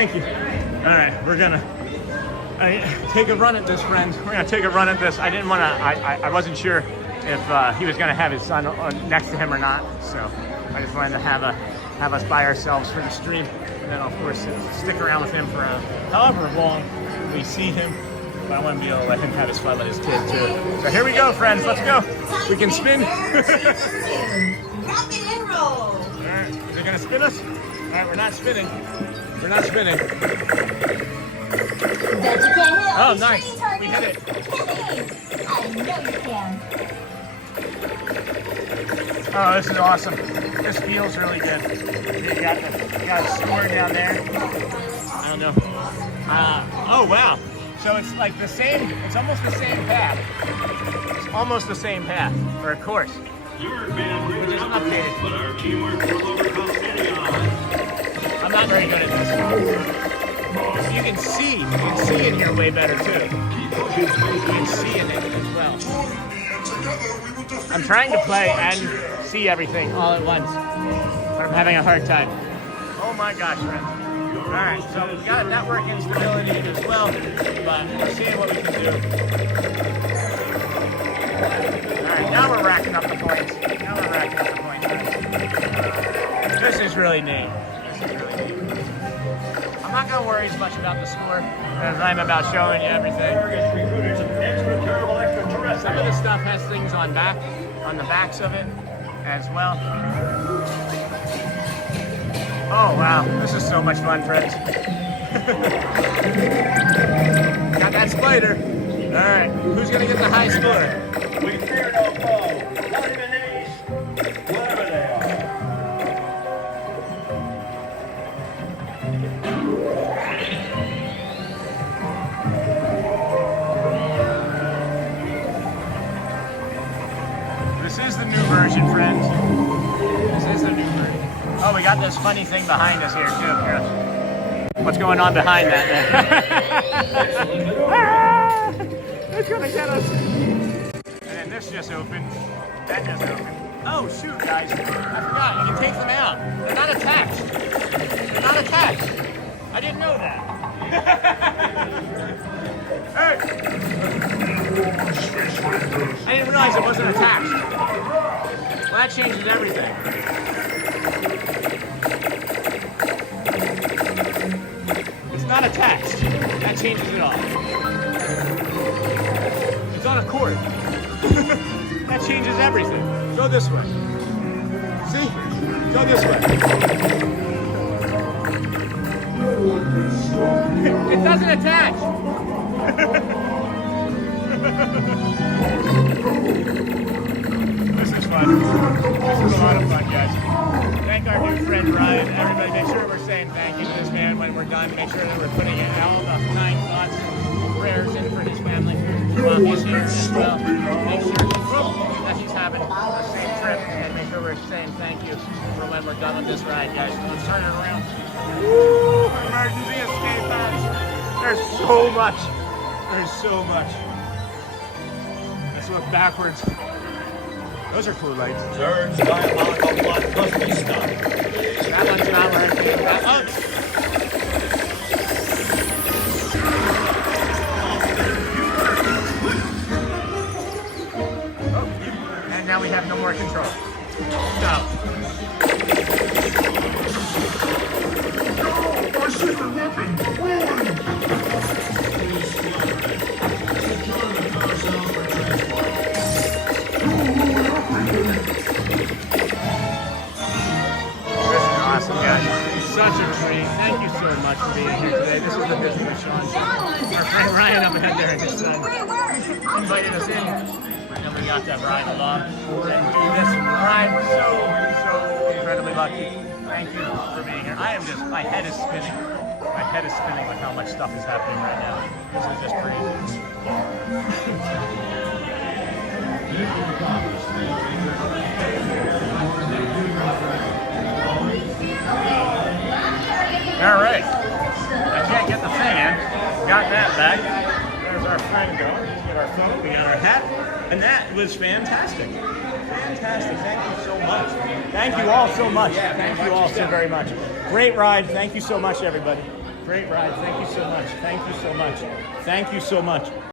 Thank you. All right, we're gonna take a run at this, friends. We're gonna take a run at this. I didn't want to. I wasn't sure if he was gonna have his son next to him or not. So I just wanted to have us by ourselves for the stream, and then of course stick around with him for however long we see him. But I want to be able to let him have his fun with his kid too. So here we go, friends. Let's go. We can spin. Rock it and roll. All right. Is it gonna spin us? All right, we're not spinning. We're not spinning. Bet you can't hit Oh, nice. We hit it. I know you can. Oh, this is awesome. This feels really good. You got a score down there. I don't know. Oh, wow. So it's like the same, it's almost the same path. It's almost the same path, or a course. You're been great numbers, but our teamwork will overcome any odds. I'm not very good at this. You can see in here way better too. You can see in it as well. I'm trying to play and see everything all at once, but I'm having a hard time. Oh my gosh, friends. All right, so we've got a network instability as well, but we're seeing what we can do. All right, now we're racking up the points. This is really neat. I'm not going to worry as much about the score as I'm about showing you everything. Some of the stuff has things on the backs of it as well. Oh wow, this is so much fun, friends. Got that spider. All right, who's gonna get the high score? We fear no foe, not even ace, whatever they are. This is the new version, friends. This is the new version. Oh, we got this funny thing behind us here too. What's going on behind that? Ah, it's gonna get us. And then this just opened. That just opened. Oh shoot, guys! I forgot. You can take them out. They're not attached. They're not attached. I didn't know that. Hey! I didn't realize it wasn't attached. Well, that changes everything. It's not attached. That changes it all. It's on a cord. That changes everything. Go this way. See? Go this way. It doesn't attach. This is fun. This is a lot of fun, guys. Thank our new friend Ryan. Everybody, make sure we're saying thank you to this man when we're done. Make sure that we're putting in all the kind thoughts and prayers in for his family while he's here as well. Make sure that he's having a safe trip, and make sure we're saying thank you for when we're done with this ride, guys. Let's turn it around. Woo! Emergency escape hatch. There's so much. There's so much. Let's look backwards. Those are cool lights. Surge diabolical blood must be stopped. That one's not working. That one. Oh, and now we have no more control. Stop. My super weapon! Awesome, guys. Such a treat. Thank you so much for being here today. This was the visit with Sean. Our friend Ryan up ahead there and his son invited us in. And we got to ride along and do this ride. So incredibly lucky. Thank you for being here. I am just, my head is spinning. My head is spinning with how much stuff is happening right now. This is just crazy. All right. I can't get the thing in. Got that back. There's our friend going. He's got our phone. We got our hat. And that was fantastic. Fantastic. Thank you so much. Thank you all so much. Thank you all so very much. Great ride. Thank you so much, everybody. Great ride. Thank you so much. Thank you so much. Thank you so much.